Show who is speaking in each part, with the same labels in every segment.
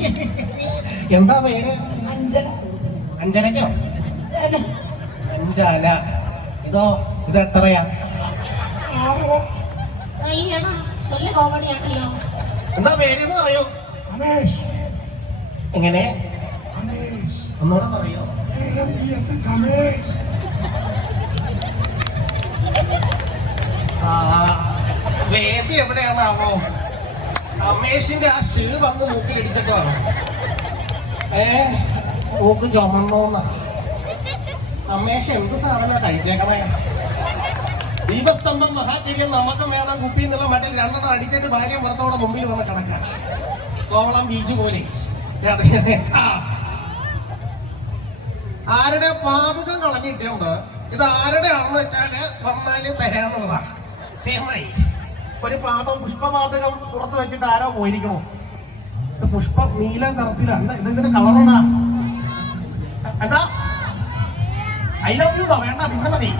Speaker 1: എന്താ പേര്?
Speaker 2: അഞ്ജന.
Speaker 1: അഞ്ചനക്കോ അഞ്ചാല ഇതോ ഇത് എത്രയാ? എന്താ പേര് പറയൂ. എങ്ങനെ? ഒന്നുകൂടെ പറയോ. വേദി എവിടെയാണാവോ? അമേഷിന്റെ ആ ഷീ വന്ന് മൂക്കിലിടിച്ചിട്ടാണ് ഏ മൂക്ക് ചുമന്നോന്ന. അമേഷ എന്ത് സാധന കഴിച്ചേക്കണേ? ദീപസ്തംഭം മഹാചര്യം നമുക്ക് വേണം കുപ്പി എന്നുള്ള മട്ടിൽ രണ്ടെണ്ണം അടിച്ചിട്ട് ഭാര്യ ഭർത്താവിടെ മുമ്പിൽ വന്ന് കിടക്കാം കോവളം ബീച്ച് പോലെ. ആരുടെ പാതകം കളഞ്ഞിട്ടുണ്ട്? ഇത് ആരുടെ ആണെന്ന് വെച്ചാൽ വന്നാൽ തരാന്നുള്ളതാണ്. തേമായി ഒരു പാപം പുഷ്പപാതകം പുറത്ത് വെച്ചിട്ട് ആരോ പോയിരിക്കണോ. പുഷ്പ നീല നിറത്തിലല്ല ഇതിന്റെ കളറാണ് എന്താ? ഐ ലവ് യു വേണ്ട പിന്നെ മതി.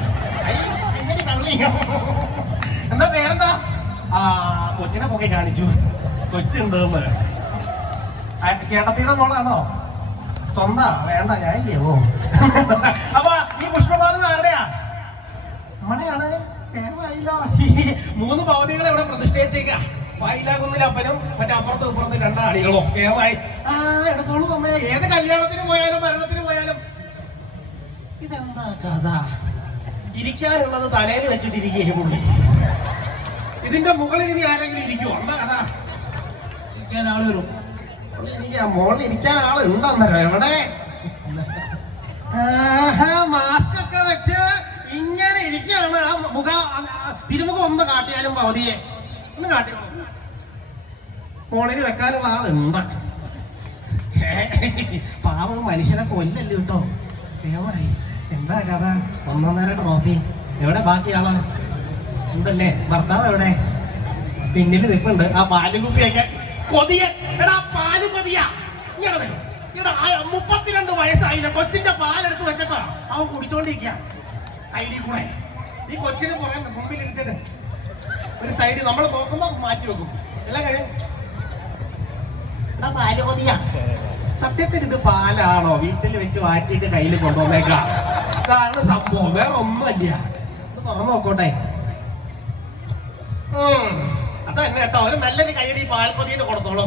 Speaker 1: എന്താ പേരെന്താ? ആ കൊച്ചിനെ പൊക്കെ കാണിച്ചു. കൊച്ചുണ്ട് ചേട്ടത്തിയുടെ മോളാണോ? സ്വന്ത? വേണ്ട ഞാൻ ഇല്ലേ ഓ. അപ്പൊ ഈ പുഷ്പപാതകം ആരുടെയാ? പേരായില്ല മൂന്ന് ഭവതികളെ ഇവിടെ പ്രതിഷ്ഠിച്ചേക്ക. വായിലാകുന്നില്ല അപ്പനും മറ്റേ അപ്പുറത്ത് ഇപ്പുറത്ത് രണ്ടാളികളും. കേവായി. ആ എടുത്തോളൂ അമ്മ. ഏത് കല്യാണത്തിന് പോയാലും മരണത്തിന് പോയാലും. ഇതെന്താ കഥ? ഇരിക്കാനുള്ളത് തലയിൽ വെച്ചിട്ടിരിക്കുകയും പുള്ളി. ഇതിന്റെ മുകളിൽ ഇനി ആരെങ്കിലും ഇരിക്കുമോ എന്താ കഥ? ഇരിക്കാൻ ആൾ വരും. മുകളിൽ ഇരിക്കാൻ ആൾ ഉണ്ടെന്നല്ലോ എവിടെ മാസ്ക് ഒക്കെ വെച്ച് ഇരിക്കുകയാണ്. ആ മുഖ തിരുമുഖം ഒന്ന് കാട്ടിയാലും ഭവതിയെ ഒന്ന് കാട്ടി. മോളിൽ വെക്കാനുള്ള ആളുണ്ട് പാവം മനുഷ്യനെ കൊല്ലല്ലോ കേട്ടോ. ദയവായി എന്താ കഥ? ഒന്നൊന്നര ട്രോഫി. എവിടെ ബാക്കിയാളോ? ഉണ്ടല്ലേ? ഭർത്താവ് എവിടെ? പിന്നിൽ നിൽപ്പുണ്ട്. ആ പാലുകുപ്പിയൊക്കെ കൊതിയ. എടാ പാൽ കൊതിയ. ഇങ്ങനെ വരും. മുപ്പത്തിരണ്ട് വയസ്സായില്ല? കൊച്ചിന്റെ പാലെടുത്ത് വെച്ചപ്പോ അവൻ കുടിച്ചോണ്ടിരിക്കുക സൈഡിൽ കൂടെ. ഈ കൊച്ചിന് കുറെ മുമ്പിൽ ഇരുത്തിട്ട് ഒരു സൈഡ് നമ്മൾ നോക്കുമ്പോ മാറ്റി വെക്കും. എല്ലാം കഴിയും എടാ പാൽ സത്യത്തിൽ ഇത് പാലാണോ? വീട്ടിൽ വെച്ച് വാറ്റിയിട്ട് കയ്യിൽ കൊണ്ടുവന്നേക്കാം. ഇതാണ് സംഭവം. വേറെ ഒന്നുമല്ല. തുറന്നു നോക്കോട്ടെ. അതാ കേട്ടോ. ഒരു നല്ലൊരു കൈയടി പാൽക്കൊതിയിൽ കൊടുത്തോളൂ.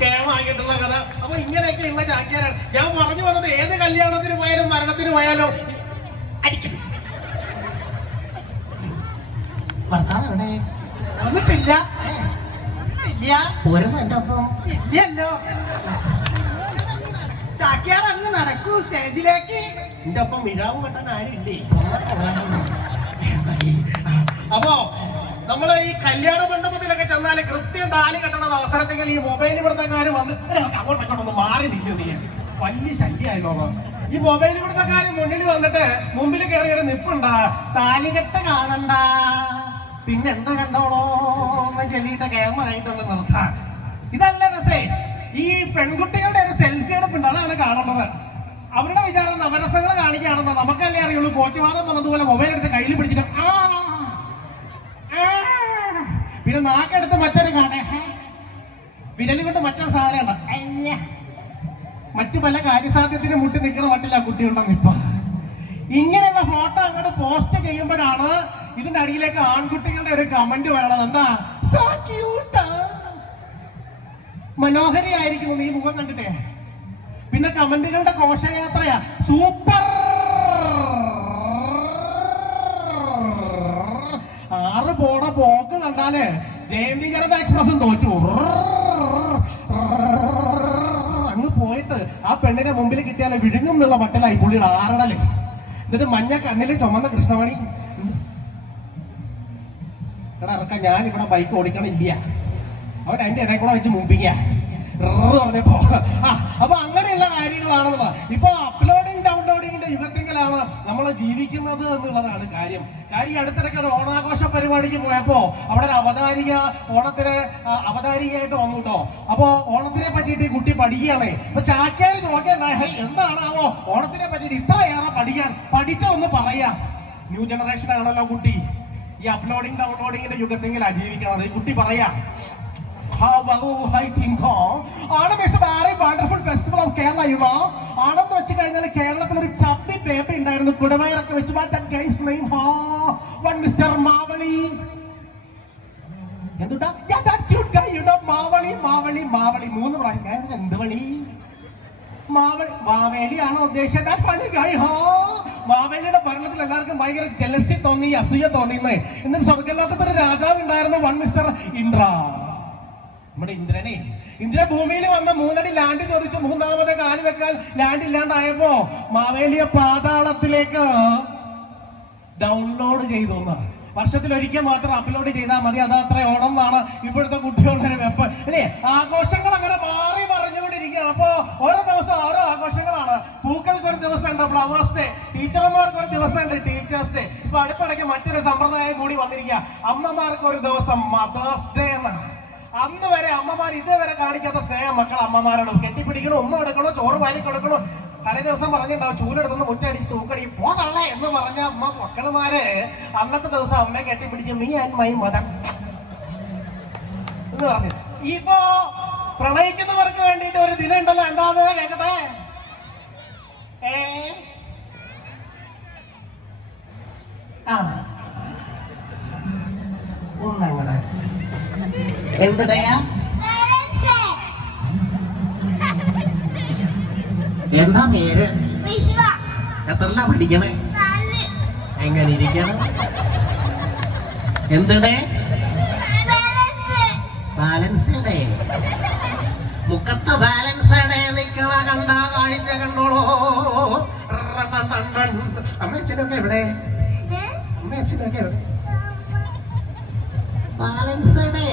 Speaker 1: കേട്ടുള്ള കഥ. അപ്പൊ ഇങ്ങനെയൊക്കെയുള്ള ചാക്യാരാണ്. ഞാൻ പറഞ്ഞു വന്നത് ഏത് കല്യാണത്തിന് പോയാലും മരണത്തിന് പോയാലും? അടിക്കും. ഭർത്താവ് എവിടെ?
Speaker 2: വന്നിട്ടില്ല. ഇല്ല.
Speaker 1: പോരുന്നു എന്റെ അപ്പം?
Speaker 2: ഇല്ലല്ലോ. ചാക്യാർ അങ്ങ് നടക്കൂ സ്റ്റേജിലേക്ക്.
Speaker 1: എന്റെ ഒപ്പം വിഴാവ് കെട്ടാൻ ആരുമില്ലേ? അപ്പോ നമ്മൾ ഈ കല്യാണ മണ്ഡപത്തിലൊക്കെ ചെന്നാൽ കൃത്യം താലി കെട്ടണ അവസരത്തിൽ ഈ മൊബൈൽ ഇവിടുത്തെക്കാര് വന്ന് "എടാ, അങ്ങോട്ട് ഇങ്ങോട്ടൊന്ന് മാറി നിൽക്കുന്നു നീ. വലിയ ശല്യമായല്ലോ ഈ മൊബൈൽ കൊടുത്തക്കാര് മുന്നിൽ വന്നിട്ട് മുമ്പിൽ കയറി ഒരു നിപ്പുണ്ടാ. താലികെട്ട് കാണണ്ട. പിന്നെ എന്താ കണ്ടോളോ എന്ന് ചൊല്ലിയിട്ട് കേമായിട്ടുള്ള നിർത്താൻ ഇതല്ല രസേ. ഈ പെൺകുട്ടികളുടെ ഒരു സെൽഫി എടുപ്പുണ്ട് അതാണ് കാണുന്നത്. അവരുടെ വിചാരം നവരസങ്ങൾ കാണിക്കുകയാണെന്ന് നമുക്കല്ലേ അറിയുള്ളൂ. കോച്ചുമാരം വന്നതുപോലെ മൊബൈൽ എടുത്ത് കയ്യിൽ പിടിച്ചിട്ട്. പിന്നെ നാക്കെടുത്ത് മറ്റൊരു കാണേ. വിരലി കൊണ്ട് മറ്റൊരു സാധനം ഉണ്ട്. മറ്റു പല കാര്യസാധ്യത്തിന് മുട്ടി നിൽക്കണ മട്ടില്ല കുട്ടികളുടെ ഇപ്പൊ. ഇങ്ങനെയുള്ള ഫോട്ടോ അങ്ങോട്ട് പോസ്റ്റ് ചെയ്യുമ്പോഴാണ് ഇതിന്റെ അടിയിലേക്ക് ആൺകുട്ടികളുടെ ഒരു കമന്റ് വരണത്. എന്താ? സോ ക്യൂട്ട് ആ." മനോഹരിയായിരിക്കുന്നു നീ മുഖം കണ്ടിട്ടേ. പിന്നെ കമന്റുകളുടെ ഘോഷയാത്രയാ. സൂപ്പർ ആറ് പോണ പോക്ക് കണ്ടാൽ ജയന്തി ജനത എക്സ്പ്രസും തോറ്റു. പോയിട്ട് ആ പെണ്ണിനെ മുമ്പിൽ കിട്ടിയാലേ വിഴുങ്ങും എന്നുള്ള മട്ടിലായി പുള്ളിയുടെ ആറടലേ. എന്നിട്ട് മഞ്ഞ കണ്ണിൽ ചുമന്ന കൃഷ്ണമണി. എടാ ഇറക്ക ഞാൻ ഇവിടെ ബൈക്ക് ഓടിക്കണില്ല. അവൻ അതിന്റെ ഇടയിൽ കൂടെ വെച്ച് മുമ്പിക്കുക അപ്പൊ അങ്ങനെയുള്ള കാര്യങ്ങളാണെന്നുള്ള ഇപ്പൊ അപ്ലോഡിങ് ഡൗൺലോഡിങ്ങിന്റെ യുഗത്തിങ്കിലാണ് നമ്മൾ ജീവിക്കുന്നത് എന്നുള്ളതാണ് കാര്യം. കാര്യം അടുത്തിടയ്ക്ക് ഒരു ഓണാഘോഷ പരിപാടിക്ക് പോയപ്പോ അവിടെ ഒരു അവതാരിക ഓണത്തിന് അവതാരികയായിട്ട് വന്നു കേട്ടോ അപ്പൊ ഓണത്തിനെ പറ്റിയിട്ട് ഈ കുട്ടി പഠിക്കുകയാണ്. അപ്പൊ ചാക്യാര് നോക്കേണ്ട ഹൈ എന്താണാവോ? ഓണത്തിനെ പറ്റിയിട്ട് ഇത്രയേറെ പഠിക്കാൻ പഠിച്ച ഒന്ന് പറയാ. ന്യൂ ജനറേഷൻ ആണല്ലോ കുട്ടി. ഈ അപ്ലോഡിങ് ഡൗൺലോഡിങ്ങിന്റെ യുഗത്തെങ്കിൽ അജീവിക്കണം ഈ കുട്ടി പറയാ Onam എന്ന് വെച്ച് കഴിഞ്ഞാൽ കേരളത്തിൽ ഒരു ചപ്പി ബേബി ഉണ്ടായിരുന്നു. കുടവയറൊക്കെ വെച്ച് മിസ്റ്റർ മാവളി. മാവളി മാവളി മാവളി. മൂന്ന് പ്രാവശ്യം. എന്ത് വളി? മാവളി മാവേലിയാണോ ഉദ്ദേശിച്ചത്? ഹോ. മാവേലിയുടെ ഭരണത്തിൽ എല്ലാവർക്കും ഭയങ്കര ജലസി തോന്നി അസൂയ തോന്നിയെന്ന് എന്നിട്ട് സ്വർഗലോകത്ത് ഒരു രാജാവ് ഉണ്ടായിരുന്നു വൺ മിസ്റ്റർ ഇന്ദ്ര. നമ്മുടെ ഇന്ദ്രനെ. ഇന്ദ്ര ഭൂമിയിൽ വന്ന മൂന്നടി ലാൻഡ് ചോദിച്ചു. മൂന്നാമത്തെ കാൽ വെക്കാൻ ലാൻഡ് ഇല്ലാണ്ടായപ്പോ മാവേലിയ പാതാളത്തിലേക്ക് ഡൗൺലോഡ് ചെയ്തു എന്നാണ് വർഷത്തിൽ ഒരിക്കൽ മാത്രം അപ്ലോഡ് ചെയ്താൽ മതി. അത് അത്ര ഓണം എന്നാണ് ഇപ്പോഴത്തെ കുട്ടികളുടെ വെപ്പ്. അല്ലേ? ആഘോഷങ്ങൾ അങ്ങനെ മാറി മറിഞ്ഞുകൊണ്ടിരിക്കുകയാണ്. അപ്പോ ഓരോ ദിവസം ഓരോ ആഘോഷങ്ങളാണ്. പൂക്കൾക്ക് ഒരു ദിവസം ഉണ്ട് ഫ്ലവേഴ്സ് ഡേ ടീച്ചർമാർക്ക് ഒരു ദിവസം ഉണ്ട് ടീച്ചേഴ്സ് ഡേ ഇപ്പൊ അടുത്തിടയ്ക്ക് മറ്റൊരു സമ്പ്രദായം കൂടി വന്നിരിക്കുക. അമ്മമാർക്ക് ഒരു ദിവസം മദേഴ്സ് ഡേ എന്നാണ്. അന്ന് വരെ അമ്മമാർ ഇതേവരെ കാണിക്കാത്ത സ്നേഹം മക്കൾ അമ്മമാരോട്. കെട്ടിപ്പിടിക്കണോ ഉമ്മ എടുക്കണോ ചോറ് വാരി കൊടുക്കണോ? തലേ ദിവസം പറഞ്ഞിട്ടുണ്ടാവും ചൂലെടുത്തുനിന്ന് മുറ്റടിച്ച് തൂക്കടി. പോതള്ളേ എന്ന് പറഞ്ഞ അമ്മ മക്കളുമാരെ അന്നത്തെ ദിവസം അമ്മയെ കെട്ടിപ്പിടിച്ച് മീ ആൻഡ് മൈ മദർ എന്ന് പറഞ്ഞു ഇപ്പോ പ്രണയിക്കുന്നവർക്ക് വേണ്ടിയിട്ട് ഒരു ദിനം ഉണ്ടല്ലോ എന്താന്ന് കേക്കട്ടെ? ഏ? ആ. എന്ത് ദയാ എന്താ പേര്? എത്രല്ല പഠിക്കണേ? എങ്ങനെ ഇരിക്കണം? എന്തിടെ?
Speaker 3: ബാലൻസ്.
Speaker 1: ഡേ മുഖത്ത് ബാലൻസ് ഡേ നിൽക്കണ കണ്ട കാഴ്ച കണ്ടോളോ. അമ്മ അച്ഛനൊക്കെ എവിടെ? അമ്മ അച്ഛനൊക്കെ എവിടെ? ബാലൻസ് ഡേ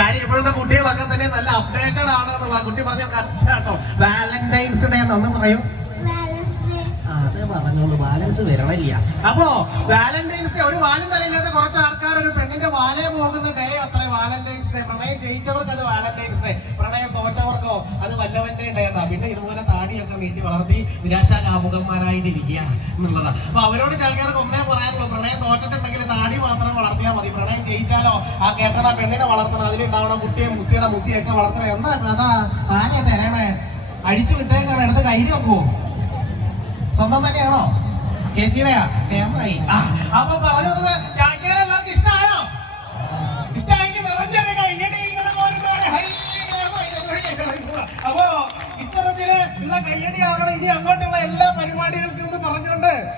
Speaker 1: കാര്യം ഇപ്പോഴത്തെ കുട്ടികളൊക്കെ തന്നെ നല്ല അപ്ഡേറ്റഡ് ആണ് എന്നുള്ള കുട്ടി പറഞ്ഞ കറക്റ്റ് കേട്ടോ വാലന്റൈൻസ് ഡേ എന്ന് പറയും. പറഞ്ഞോളൂ ബാലൻസ് വരണില്ല. അപ്പോ വാലന്റൈൻസ് ഡേ ഒരു വാലും തലയില്ലാത്ത കുറച്ച് ആൾക്കാർ ഒരു പെണ്ണിന്റെ വാലേ പോകുന്ന ഡേ അത്ര വാലന്റൈൻസ് ഡേ പ്രണയം ജയിച്ചവർക്ക് അത് വാലന്റൈൻസ് ഡേ പ്രണയം തോറ്റവർക്കോ അത് വല്ലവന്റെ ഡേ എന്നാ. പിന്നെ ഇതുപോലെ താടിയൊക്കെ നീട്ടി വളർത്തി നിരാശാകാമുകന്മാരായിട്ട് ഇരിക്കുക എന്നുള്ളതാ. അപ്പൊ അവരോട് ചിലക്കാർക്ക് ഒന്നേ പറയാനുള്ളൂ പ്രണയം തോറ്റിട്ടുണ്ടെങ്കിൽ താടി മാത്രം വളർത്തിയാൽ മതി. പ്രണയം ജയിച്ചാലോ? ആ കേട്ടണ പെണ്ണിനെ വളർത്തണം അതിലുണ്ടാവണം കുട്ടിയെ മുത്തിയുടെ മുത്തിയൊക്കെ വളർത്തണം. എന്താ കഥ? ആരെയാ തരണേ? അഴിച്ചു വിട്ടേക്കാണ് എടുത്ത് കയ്യിൽ വെക്കുവോ? സ്വന്തം തന്നെയാണോ? ചേച്ചിയുടെയാ? കേമായി അപ്പൊ പറഞ്ഞു വന്നത് ചാക്കാരെ എല്ലാവർക്കും ഇഷ്ടമായോ ഇഷ്ടമായെങ്കിൽ അപ്പോ ഇത്തരത്തിൽ ഉള്ള കയ്യടി ആകണം ഇനി അങ്ങോട്ടുള്ള എല്ലാ പരിപാടികൾക്കും എന്ന് പറഞ്ഞുകൊണ്ട്